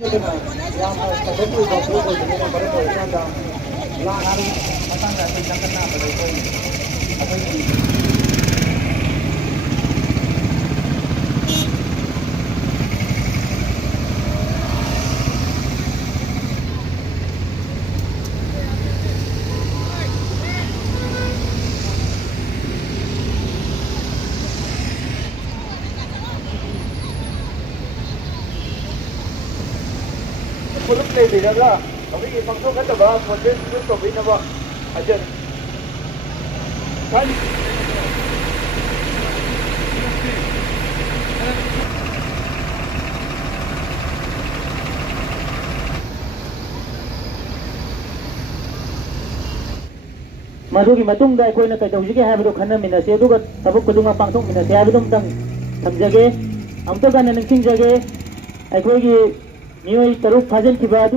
Kuluk na din na kami ipangso ka ba model dito binaba ajan kan ꯃꯗꯨꯒꯤ ꯃꯇꯨꯡꯗ ꯑꯩꯈꯣꯏꯅ ꯀꯩꯗꯧꯁꯤꯒꯦ ꯍꯥꯏꯕꯗꯨ ꯈꯟꯅꯃꯤꯟꯅꯁꯤ ꯑꯗꯨꯒ ꯊꯕꯛ ꯈꯨꯗꯤꯡꯃꯛ ꯄꯥꯡꯊꯣꯛꯃꯤꯟꯅꯁꯤ ꯍꯥꯏꯕꯗꯨ ꯑꯃꯇꯪ ꯊꯝꯖꯒꯦ ꯑꯃꯨꯛꯇ ꯍꯟꯅ ꯅꯤꯡꯁꯤꯡꯖꯒꯦ ꯑꯩꯈꯣꯏꯒꯤ ꯃꯤꯑꯣꯏ 6 ꯐꯥꯖꯤꯟꯈꯤꯕ ꯑꯗꯨ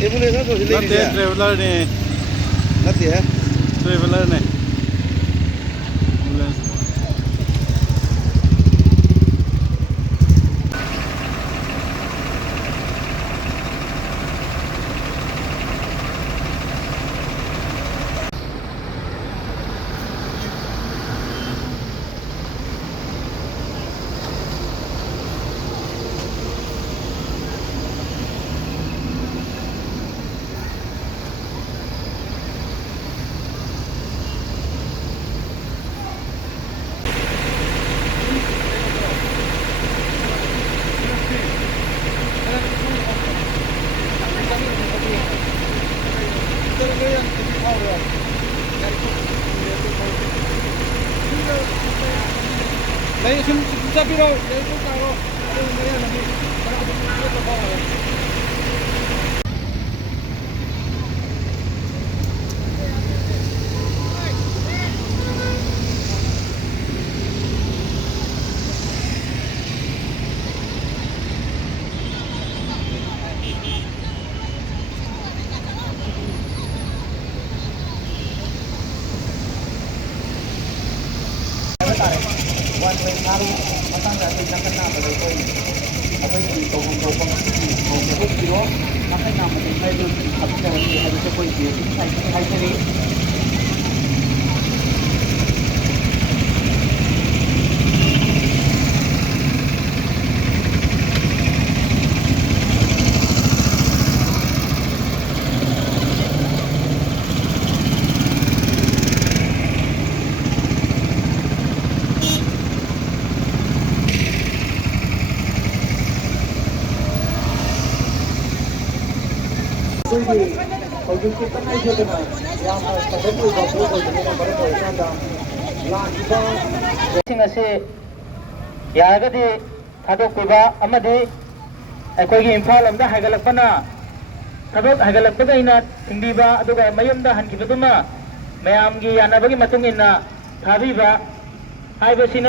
नत्ते ट्रेवलर ने nati hai ट्रेवलर ने Lấy xin ra video lấy cái nào đó đây là gì cái nào cũng có rồi one way thang matang da tin kan na ba doi apai ni to ko ko ko ko kilo makai na ma tin mai du ap da ni ha du ko ki sai sai sai hꯧꯖꯤꯛꯇꯤ ꯀꯟꯅ ꯌꯥꯝꯅ ꯁꯥꯐꯠ ꯑꯣꯏꯕ ꯄꯣꯠ ꯑꯣꯏꯕꯅꯤꯅ ꯃꯔꯝ ꯑꯣꯏꯔꯀꯥꯟꯗ ꯂꯥꯛꯈꯤꯕ ꯁꯤꯡ ꯑꯁꯤ ꯌꯥꯔꯒꯗꯤ ꯊꯥꯗꯣꯛꯄꯤꯕ ꯑꯃꯗꯤ ꯑꯩꯈꯣꯏꯒꯤ ꯏꯝꯐꯥꯜ ꯂꯣꯝꯗ ꯍꯥꯏꯒꯠꯂꯛꯄꯅ ꯊꯕꯛ ꯍꯥꯏꯒꯠꯂꯛꯄꯗ ꯑꯩꯅ ꯊꯤꯡꯕꯤꯕ ꯑꯗꯨꯒ ꯃꯌꯨꯝꯗ ꯍꯟꯈꯤꯕꯗꯨꯃ ꯃꯌꯥꯝꯒꯤ ꯌꯥꯅꯕꯒꯤ ꯃꯇꯨꯡ ꯏꯟꯅ ꯊꯥꯕꯤꯕ ꯍꯥꯏꯕꯁꯤꯅ